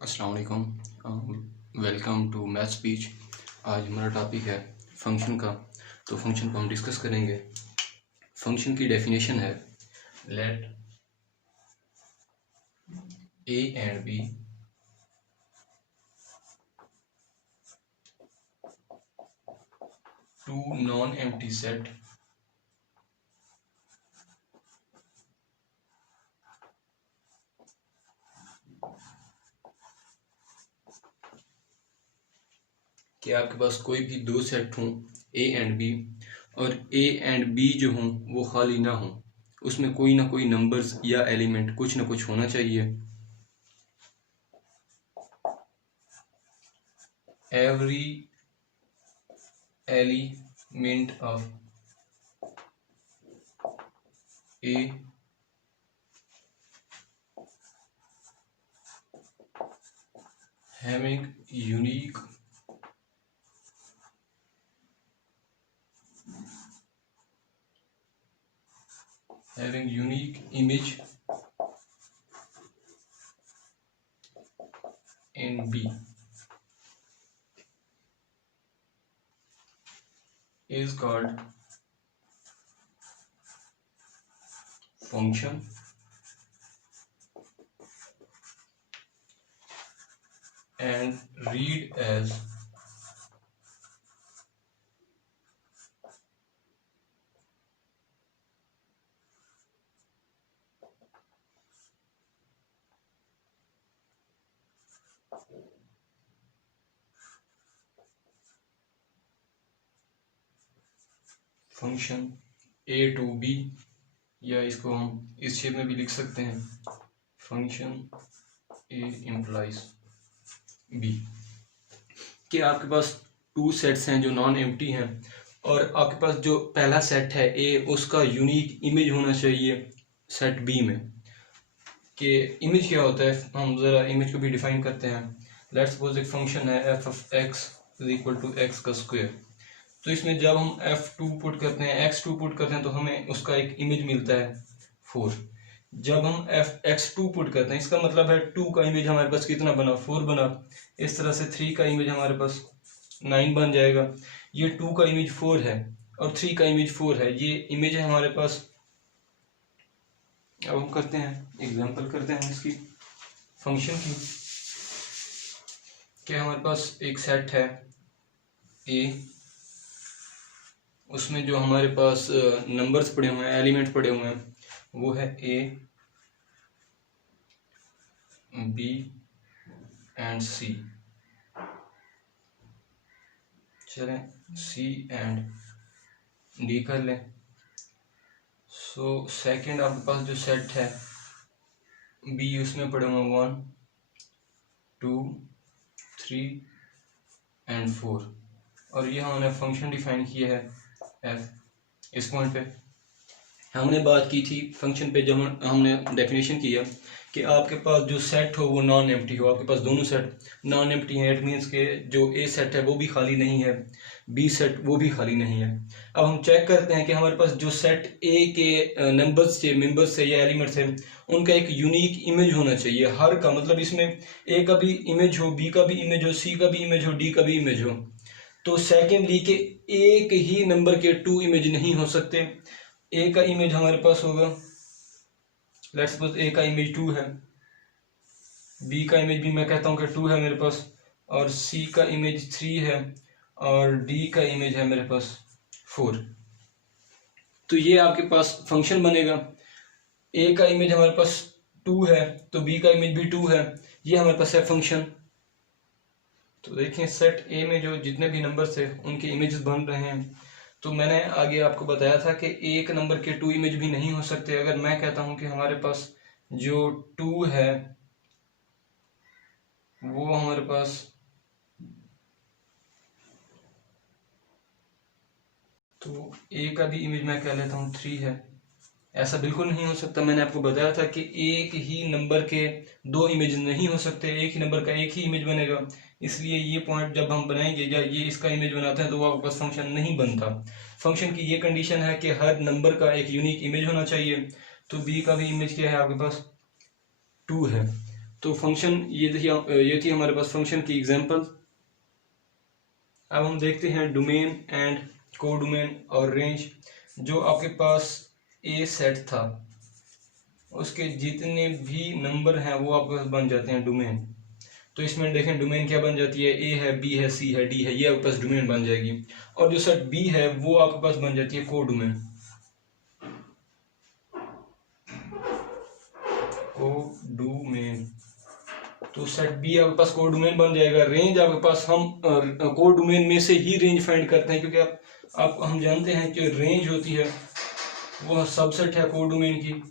अस्सलाम वालेकुम। Welcome to math speech. आज हमारा टॉपिक है फंक्शन का। तो फंक्शन को हम डिस्कस करेंगे। फंक्शन की डेफिनेशन है let A and B two non empty set कि आपके पास कोई भी दो सेट हों ए एंड बी, और ए एंड बी जो हों वो खाली ना हों, उसमें कोई ना कोई नंबर्स या एलिमेंट कुछ ना कुछ होना चाहिए। Every element of A having unique image in B is called function and read as function A to B, या इसको हम इस शेप में भी लिख सकते हैं, फंक्शन ए इम्प्लाइज बी। कि आपके पास टू सेट्स हैं जो नॉन एम्प्टी हैं, और आपके पास जो पहला सेट है ए, उसका यूनिक इमेज होना चाहिए सेट बी में। कि इमेज क्या होता है, हम ज़रा इमेज को भी डिफाइन करते हैं। लेट्स सपोज एक फंक्शन है F of X is equal to X का स्क्वायर। तो इसमें जब हम f2 पुट करते हैं, x2 पुट करते हैं, तो हमें उसका एक इमेज मिलता है 4। जब हम x2 पुट करते हैं, इसका मतलब है 2 का इमेज हमारे पास कितना बना, 4 बना। इस तरह से 3 का इमेज हमारे पास 9 बन जाएगा। ये 2 का इमेज 4 है और 3 का इमेज 4 है, ये इमेज है हमारे पास। अब हम करते हैं एग्जांपल करते हैं इसकी फंक्शन की। क्या हमारे पास एक सेट है ए, उसमें जो हमारे पास नंबर्स पड़े हुए हैं, एलिमेंट पड़े हुए हैं, वो है ए, बी एंड सी। चलें सी एंड डी कर लें। सो सेकंड आपके पास जो सेट है बी, उसमें पड़े हुए 1 2 3 एंड 4, और ये हमने फंक्शन डिफाइन किया है एफ। इस पॉइंट पे हमने बात की थी फंक्शन पे, जब हमने डेफिनेशन किया कि आपके पास जो सेट हो वो नॉन एम्प्टी हो। आपके पास दोनों सेट नॉन एम्प्टी हैं, इट मीन्स के जो ए सेट है वो भी खाली नहीं है, बी सेट वो भी खाली नहीं है। अब हम चेक करते हैं कि हमारे पास जो सेट ए के नंबर्स से, मेंबर्स से या एलिमेंट्स से, उनका एक यूनिक इमेज होना चाहिए हर का। मतलब इसमें ए का भी इमेज हो, बी का भी इमेज हो, सी का भी इमेज हो, डी का भी इमेज हो। तो सेकेंडली के एक ही नंबर के 2 इमेज नहीं हो सकते। ए का इमेज हमारे पास होगा, लेट्स सपोज ए का इमेज 2 है, बी का इमेज भी मैं कहता हूँ कि 2 है मेरे पास, और सी का इमेज 3 है, और डी का इमेज है मेरे पास 4। तो ये आपके पास फंक्शन बनेगा। ए का इमेज हमारे पास 2 है तो बी का इमेज भी 2 है, ये हमारे पास है फंक्शन। तो देखिए सेट ए में जो जितने भी नंबर्स थे उनके इमेजेस बन रहे हैं। तो मैंने आगे आपको बताया था कि एक नंबर के 2 इमेज भी नहीं हो सकते। अगर मैं कहता हूं कि हमारे पास जो 2 है वो हमारे पास तो ए का भी इमेज मैं कह लेता हूँ 3 है, ऐसा बिल्कुल नहीं हो सकता। मैंने आपको बताया था कि एक ही नंबर के 2 इमेज नहीं हो सकते, एक ही नंबर का एक ही इमेज बनेगा। इसलिए ये पॉइंट जब हम बनाएंगे या ये इसका इमेज बनाते हैं तो वो आपके पास फंक्शन नहीं बनता। फंक्शन की ये कंडीशन है कि हर नंबर का एक यूनिक इमेज होना चाहिए। तो बी का भी इमेज क्या है आपके पास 2 है, तो फंक्शन ये थी हमारे पास फंक्शन की एग्जांपल। अब हम देखते हैं डोमेन एंड कोडोमेन और रेंज। जो आपके पास ए सेट था उसके जितने भी नंबर हैं वो आपके पास बन जाते हैं डोमेन। तो इसमें देखें डोमेन क्या बन जाती है, ए है, बी है, सी है, डी है, ये आपके पास डोमेन बन जाएगी। और जो सेट बी है वो आपके पास बन जाती है कोडोमेन। कोडोमेन तो सेट बी आपके पास कोडोमेन बन जाएगा। रेंज आपके पास हम कोडोमेन में से ही रेंज फाइंड करते हैं, क्योंकि आप हम जानते हैं कि रेंज होती है वो सबसेट है कोडोमेन की।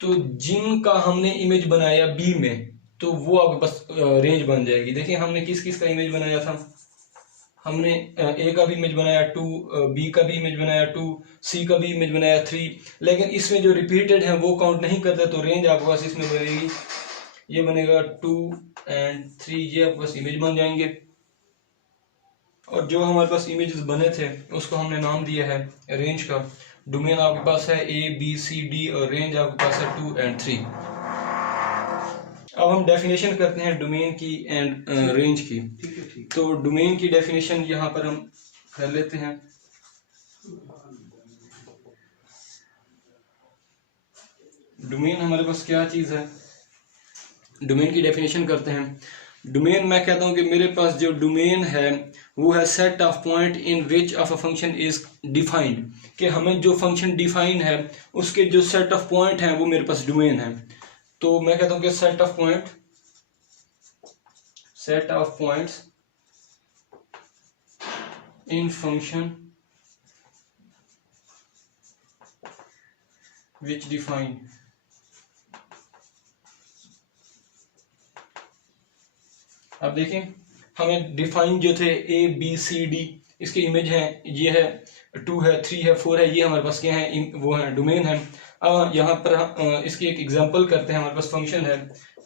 तो जिनका हमने इमेज बनाया बी में तो वो आपके पास रेंज बन जाएगी। देखिए हमने किस किस का इमेज बनाया था, हमने ए का भी इमेज बनाया 2, बी का भी इमेज बनाया 2, सी का भी इमेज बनाया 3, लेकिन इसमें जो रिपीटेड है वो काउंट नहीं करते। तो रेंज आपके पास इसमें बनेगी, ये बनेगा 2 एंड 3, ये आपके पास इमेज बन जाएंगे। और जो हमारे पास इमेजेस बने थे उसको हमने नाम दिया है रेंज का। डोमेन आपके पास है ए बी सी डी और रेंज आपके पास है 2 एंड 3। अब हम डेफिनेशन करते हैं डोमेन की एंड रेंज की। ठीक। तो डोमेन की डेफिनेशन यहाँ पर हम कर लेते हैं। डोमेन हमारे पास क्या चीज है, डोमेन की डेफिनेशन करते हैं। डोमेन मैं कहता हूं कि मेरे पास जो डोमेन है वो है set of point in which of a function is defined, कि हमें जो फंक्शन डिफाइन है उसके जो सेट ऑफ पॉइंट हैं वो मेरे पास डोमेन है। तो मैं कहता हूं कि set of points in function which define. अब देखें हमें डिफाइन जो थे ए बी सी डी, इसके इमेज है, ये है 2 है 3 है 4 है, ये हमारे पास क्या है, वो है डोमेन है। अब यहाँ पर इसकी एक एग्जांपल करते हैं। हमारे पास फंक्शन है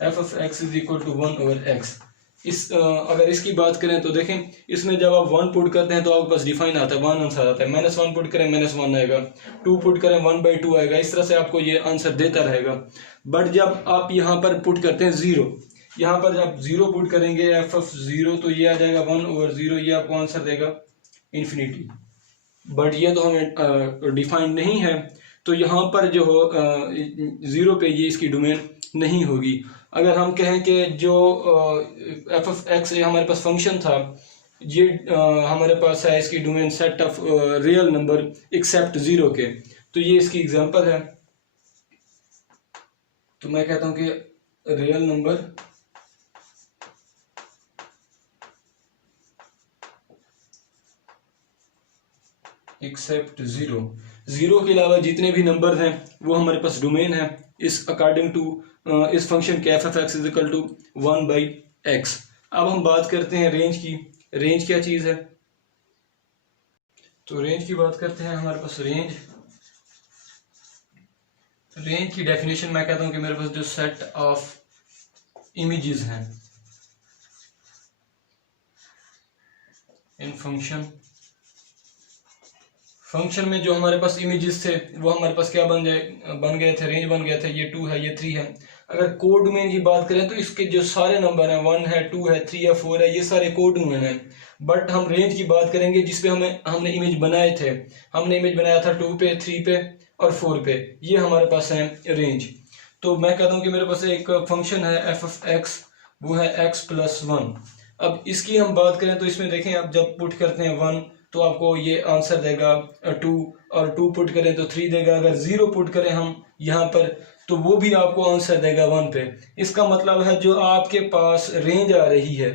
F of X is equal to 1 over X. अगर इसकी बात करें तो देखें इसमें जब आप 1 पुट करते हैं तो आपके पास डिफाइन आता है 1 आंसर आता है, -1 पुट करें -1 आएगा, 2 पुट करें 1/2 आएगा। इस तरह से आपको ये आंसर देता रहेगा। बट जब आप यहाँ पर पुट करते हैं 0, यहाँ पर जब 0 पुट करेंगे एफ ऑफ 0 तो ये आ जाएगा 1 ओवर 0, ये आपको आंसर देगा इन्फिनिटी। बट ये तो हमें डिफाइंड नहीं है, तो यहाँ पर जो हो 0 पे ये इसकी डोमेन नहीं होगी। अगर हम कहें कि जो एफ ऑफ एक्स हमारे पास फंक्शन था, ये हमारे पास है इसकी domain set of real number except 0 के, तो ये इसकी एग्जांपल है। तो मैं कहता हूं कि रियल नंबर एक्सेप्ट 0 के अलावा जितने भी नंबर हैं वो हमारे पास डोमेन है इस अकॉर्डिंग टू इस फंक्शन के F of X is equal to 1/x। अब हम बात करते हैं रेंज की। रेंज क्या चीज है, तो रेंज की बात करते हैं। हमारे पास रेंज की डेफिनेशन मैं कहता हूं कि मेरे पास जो सेट ऑफ इमेजेस हैं इन फंक्शन में जो हमारे पास इमेजेस थे वो हमारे पास क्या बन गए थे, रेंज बन गए थे। ये 2 है, ये 3 है। अगर कोडोमेन की बात करें तो इसके जो सारे नंबर हैं 1 है 2 है 3 है 4 है, ये सारे कोडोमेन हैं। बट हम रेंज की बात करेंगे जिसपे हमने इमेज बनाए थे। हमने इमेज बनाया था 2 पे 3 पे और 4 पे, ये हमारे पास है रेंज। तो मैं कहता हूँ कि मेरे पास एक फंक्शन है एफ ऑफ एक्स, वो है x+1। अब इसकी हम बात करें तो इसमें देखें आप जब पुट करते हैं 1 तो आपको ये आंसर देगा 2, और 2 पुट करें तो 3 देगा। अगर 0 पुट करें हम यहाँ पर तो वो भी आपको आंसर देगा 1 पे। इसका मतलब है जो आपके पास रेंज आ रही है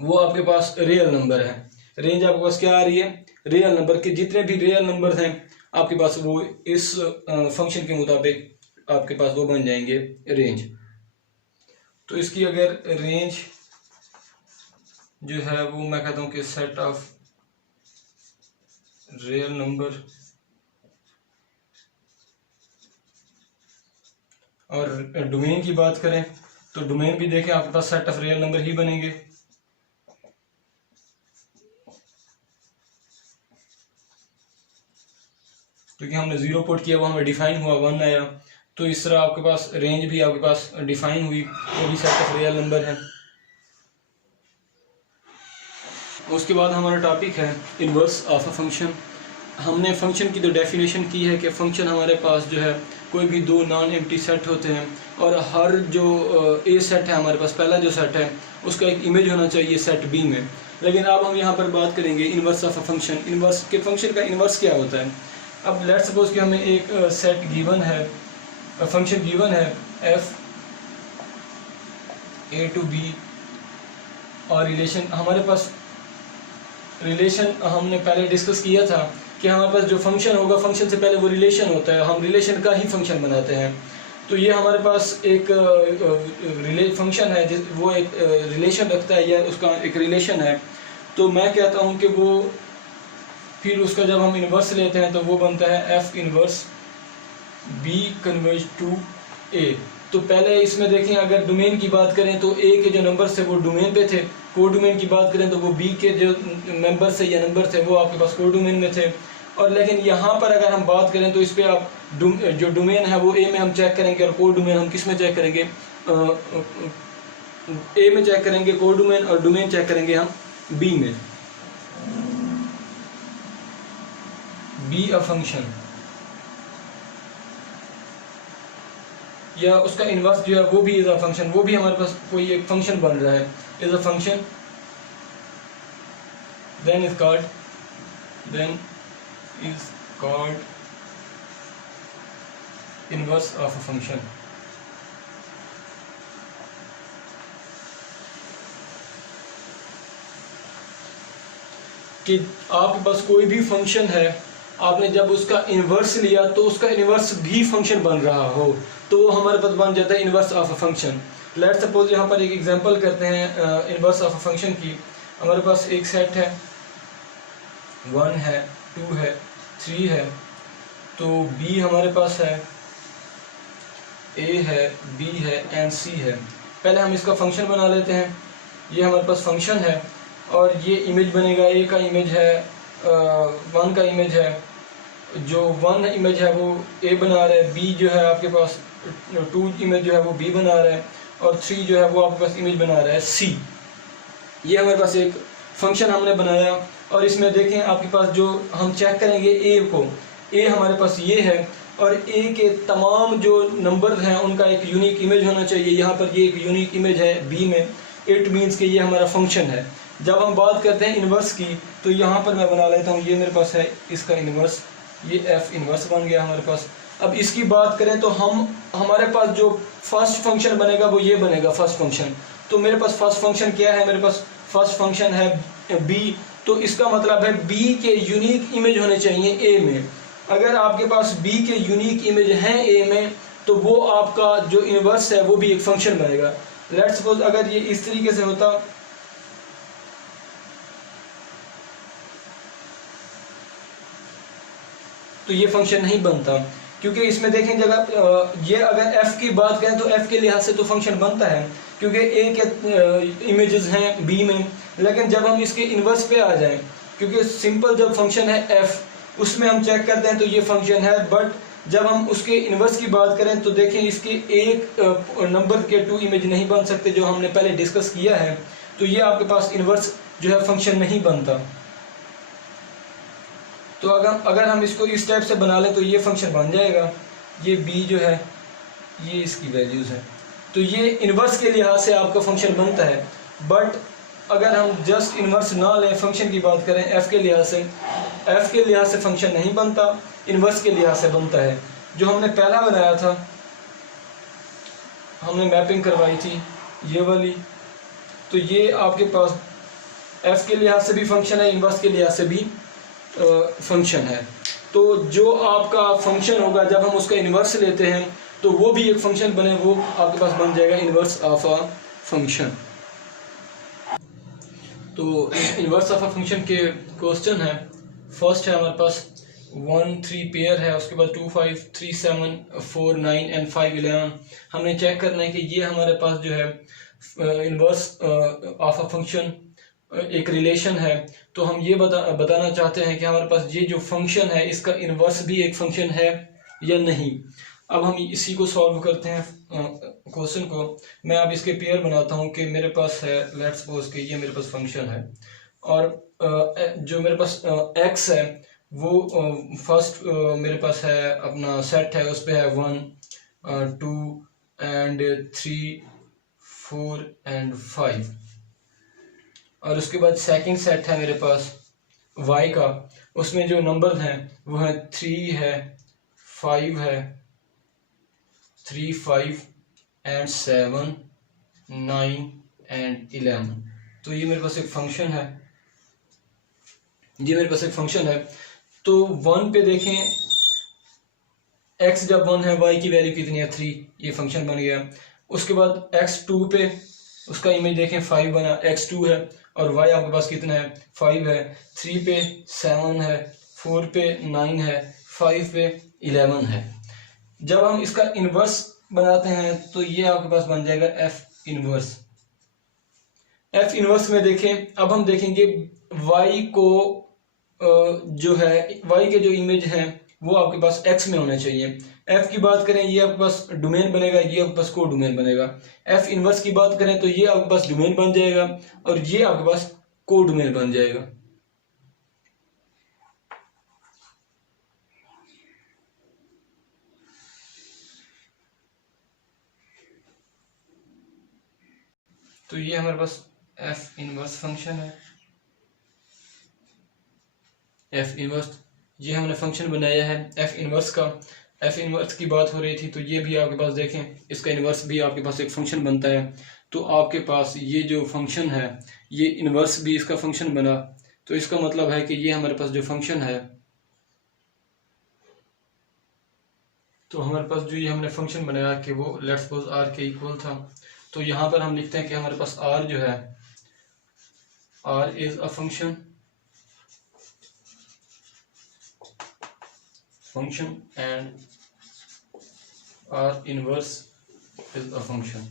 वो आपके पास रियल नंबर है। रेंज आपके पास क्या आ रही है, रियल नंबर के जितने भी रियल नंबर हैं आपके पास वो इस फंक्शन के मुताबिक आपके पास वो बन जाएंगे रेंज। तो इसकी अगर रेंज जो है वो मैं कहता हूँ कि सेट ऑफ रियल नंबर और डोमेन की बात करें तो डोमेन भी देखें आपके पास सेट ऑफ रियल नंबर ही बनेंगे। क्योंकि हमने 0 पुट किया वो हमें डिफाइन हुआ 1 आया, तो इस तरह आपके पास रेंज भी आपके पास डिफाइन हुई, वो भी सेट ऑफ रियल नंबर है। उसके बाद हमारा टॉपिक है इन्वर्स ऑफ अ फंक्शन। हमने फंक्शन की तो डेफिनेशन की है कि फंक्शन हमारे पास जो है कोई भी दो नॉन एम्प्टी सेट होते हैं और हर जो ए सेट है हमारे पास, पहला जो सेट है उसका एक इमेज होना चाहिए सेट बी में। लेकिन अब हम यहाँ पर बात करेंगे inverse of a function. Inverse के फंक्शन का इन्वर्स क्या होता है। अब लेट्स सपोज कि हमें एक सेट गिवन है, फंक्शन गिवन है एफ ए टू बी और रिलेशन हमारे पास, रिलेशन हमने पहले डिस्कस किया था कि हमारे पास जो फंक्शन होगा फंक्शन से पहले वो रिलेशन होता है, हम रिलेशन का ही फंक्शन बनाते हैं। तो ये हमारे पास एक फंक्शन है वो एक रिलेशन रखता है या उसका एक रिलेशन है। तो मैं कहता हूँ कि वो फिर उसका जब हम इन्वर्स लेते हैं तो वो बनता है F inverse B converge to A. तो पहले इसमें देखें, अगर डोमेन की बात करें तो ए के जो नंबर थे वो डोमेन पे थे, को डोमेन की बात करें तो वो बी के जो मेंबर थे या नंबर थे वो आपके पास को डोमेन में थे। और लेकिन यहाँ पर अगर हम बात करें तो इस पर आप जो डोमेन है वो ए में हम चेक करेंगे और को डोमेन हम किस में चेक करेंगे, ए में चेक करेंगे को डोमेन, और डोमेन चेक करेंगे हम बी में। बी अ फंक्शन या उसका इन्वर्स जो है वो भी इज अ फंक्शन, वो भी हमारे पास कोई एक फंक्शन बन रहा है, is a function, then is called inverse of a function. कि आपके पास कोई भी फंक्शन है, आपने जब उसका इन्वर्स लिया तो उसका इन्वर्स भी फंक्शन बन रहा हो तो वो हमारे पास बन जाता है inverse of a function. Let's suppose यहाँ पर एक एग्जांपल करते हैं इन्वर्स ऑफ अ फंक्शन की। हमारे पास एक सेट है, 1 है, 2 है, 3 है। तो B हमारे पास है, A है, B है एंड C है। पहले हम इसका फंक्शन बना लेते हैं। ये हमारे पास फंक्शन है और ये इमेज बनेगा, A का इमेज है, 1 का इमेज है, जो 1 इमेज है वो A बना रहा है, B जो है आपके पास 2 इमेज जो है वो B बना रहा है और 3 जो है वो आपके पास इमेज बना रहा है C। ये हमारे पास एक फंक्शन हमने बनाया और इसमें देखें आपके पास जो हम चेक करेंगे A को, A हमारे पास ये है और A के तमाम जो नंबर हैं उनका एक यूनिक इमेज होना चाहिए। यहाँ पर ये एक यूनिक इमेज है B में, इट मीन्स कि ये हमारा फंक्शन है। जब हम बात करते हैं इन्वर्स की तो यहाँ पर मैं बना लेता हूँ, ये मेरे पास है इसका इन्वर्स, ये एफ इन्वर्स बन गया हमारे पास। अब इसकी बात करें तो हमारे पास जो फर्स्ट फंक्शन बनेगा वो ये बनेगा फर्स्ट फंक्शन। तो मेरे पास फर्स्ट फंक्शन क्या है, मेरे पास फर्स्ट फंक्शन है बी। तो इसका मतलब है बी के यूनिक इमेज होने चाहिए ए में। अगर आपके पास बी के यूनिक इमेज हैं ए में तो वो आपका जो इन्वर्स है वो भी एक फंक्शन बनेगा। लेट्स सपोज अगर ये इस तरीके से होता तो ये फंक्शन नहीं बनता, क्योंकि इसमें देखें जगह ये अगर f की बात करें तो f के लिहाज से तो फंक्शन बनता है क्योंकि a के इमेजेस हैं b में। लेकिन जब हम इसके इन्वर्स पे आ जाएं, क्योंकि सिंपल जब फंक्शन है f उसमें हम चेक करते हैं तो ये फंक्शन है, बट जब हम उसके इन्वर्स की बात करें तो देखें इसके एक नंबर के 2 इमेज नहीं बन सकते, जो हमने पहले डिस्कस किया है। तो ये आपके पास इन्वर्स जो है फंक्शन नहीं बनता। तो अगर हम इसको इस टाइप से बना लें तो ये फंक्शन बन जाएगा, ये b जो है ये इसकी वैल्यूज़ है। तो ये इन्वर्स के लिहाज से आपका फंक्शन बनता है। बट अगर हम जस्ट इन्वर्स ना लें, फंक्शन की बात करें f के लिहाज से फंक्शन नहीं बनता, इन्वर्स के लिहाज से बनता है। जो हमने पहला बनाया था, हमने मैपिंग करवाई थी ये वाली, तो ये आपके पास f के लिहाज से भी फंक्शन है, इन्वर्स के लिहाज से भी फंक्शन है। तो जो आपका फंक्शन होगा जब हम उसका इन्वर्स लेते हैं तो वो भी एक फंक्शन बने, वो आपके पास बन जाएगा इन्वर्स ऑफ अ फंक्शन। तो इन्वर्स ऑफ अ फंक्शन के क्वेश्चन है। फर्स्ट है हमारे पास 1 3 पेयर है, उसके बाद 2 5 3 7 4 9 एंड 5 11। हमने चेक करना है कि ये हमारे पास जो है इन्वर्स ऑफ अ फंक्शन एक रिलेशन है। तो हम ये बताना चाहते हैं कि हमारे पास ये जो फंक्शन है इसका इन्वर्स भी एक फंक्शन है या नहीं। अब हम इसी को सॉल्व करते हैं क्वेश्चन को। मैं अब इसके पेयर बनाता हूँ कि मेरे पास है, लेट्स सपोज कि ये मेरे पास फंक्शन है और जो मेरे पास x है वो फर्स्ट मेरे पास है अपना सेट है, उस पर है 1 2 एंड 3 4 एंड 5। और उसके बाद सेकंड सेट है मेरे पास y का, उसमें जो नंबर हैं वो है 3 है 5 है 3 5 एंड 7 9 एंड 11। तो ये मेरे पास एक फंक्शन है, ये मेरे पास एक फंक्शन है। तो 1 पे देखें, x जब 1 है y की वैल्यू कितनी है 3, ये फंक्शन बन गया। उसके बाद x 2 पे उसका इमेज देखें 5 बना, x 2 है और y आपके पास कितना है 5 है, 3 पे 7 है, 4 पे 9 है, 5 पे 11 है। जब हम इसका इन्वर्स बनाते हैं तो ये आपके पास बन जाएगा f इन्वर्स। f इन्वर्स में देखें, अब हम देखेंगे y को जो है y के जो इमेज हैं वो आपके पास x में होने चाहिए। f की बात करें, ये आपके पास डोमेन बनेगा, ये आपके पास को डोमेन बनेगा। f इनवर्स की बात करें तो ये आपके पास डोमेन बन जाएगा और ये आपके पास को डोमेन बन जाएगा। तो ये हमारे पास f इनवर्स फंक्शन है, f इनवर्स ये हमने फंक्शन बनाया है f इनवर्स का। f इनवर्स की बात हो रही थी तो ये भी आपके पास देखें, इसका इनवर्स भी आपके पास एक फंक्शन बनता है। तो आपके पास ये जो फंक्शन है ये इनवर्स भी इसका फंक्शन बना, तो इसका मतलब है कि ये हमारे पास जो फंक्शन है, तो हमारे पास जो ये हमने फंक्शन बनाया कि वो लेट्स सपोज r के इक्वल था। तो यहाँ पर हम लिखते हैं कि हमारे पास r जो है r is a function and r inverse is a function.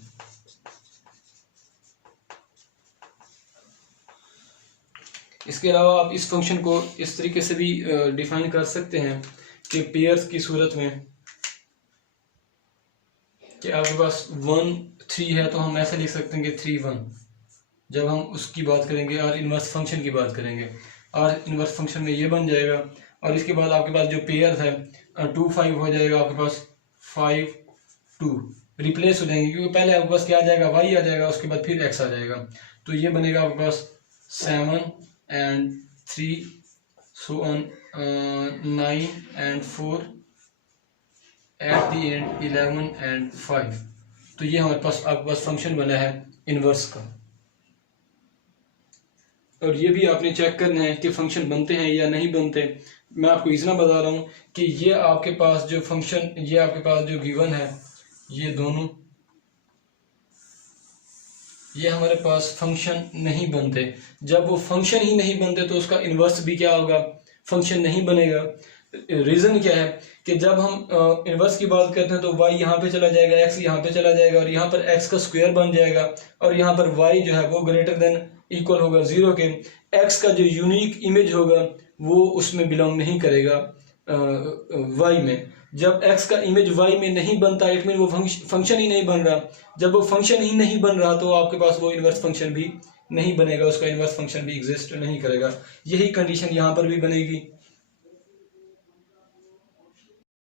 इसके अलावा आप इस फंक्शन को इस तरीके से भी डिफाइन कर सकते हैं कि पेयर्स की सूरत में, कि आपके पास 1 3 है तो हम ऐसे लिख सकते हैं कि 3 1। जब हम उसकी बात करेंगे आर इनवर्स फंक्शन की बात करेंगे, आर इनवर्स फंक्शन में ये बन जाएगा। और इसके बाद आपके पास जो पेयर है 2 5 हो जाएगा, आपके पास 5 2 रिप्लेस हो जाएंगे, क्योंकि पहले आपके पास क्या आ जाएगा y आ जाएगा, उसके बाद फिर x आ जाएगा। तो ये बनेगा आपके पास 7 and 3 so on 9 and 4 at the end 11 and 5। तो ये हमारे पास आपके पास फंक्शन बना है इनवर्स का। और ये भी आपने चेक करना है कि फंक्शन बनते हैं या नहीं बनते। मैं आपको इतना बता रहा हूँ कि ये आपके पास जो फंक्शन, ये आपके पास जो गिवन है, ये दोनों ये हमारे पास फंक्शन नहीं बनते। जब वो फंक्शन ही नहीं बनते तो उसका इन्वर्स भी क्या होगा, फंक्शन नहीं बनेगा। रीज़न क्या है कि जब हम इन्वर्स की बात करते हैं तो y यहाँ पे चला जाएगा, x यहाँ पे चला जाएगा और यहाँ पर x का स्क्वायर बन जाएगा और यहाँ पर y जो है वो ग्रेटर देन इक्वल होगा 0 के। x का जो यूनिक इमेज होगा वो उसमें बिलोंग नहीं करेगा y में। जब x का इमेज y में नहीं बनता इट मीन वो फंक्शन ही नहीं बन रहा। जब वो फंक्शन ही नहीं बन रहा तो आपके पास वो इन्वर्स फंक्शन भी नहीं बनेगा, उसका इन्वर्स फंक्शन भी एग्जिस्ट नहीं करेगा। यही कंडीशन यहाँ पर भी बनेगी।